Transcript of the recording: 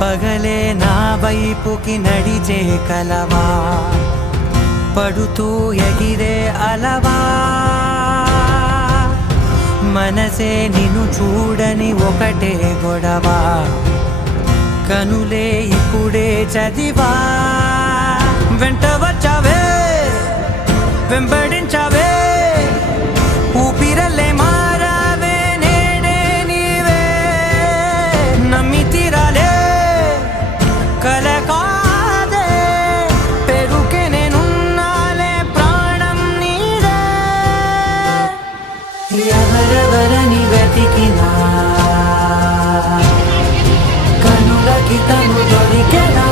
పగలే నా వైపుకి నడిచే కలవా, పడుతూ ఎగిరే అలవా, మనసే నిన్ను చూడని ఒకటే గొడవ, కనులే ఇప్పుడే చదివా. వెంట వచ్చావే వెంబడించావే, ఊపిరల్లే మారావే నేడే నీవే, నమ్మి తీరాలే కల కాదే, పెరుకే నేనున్నాలే ప్రాణం నీదే. ఎవరెవరని వెతికినా కనులకి తను దొరికెనా.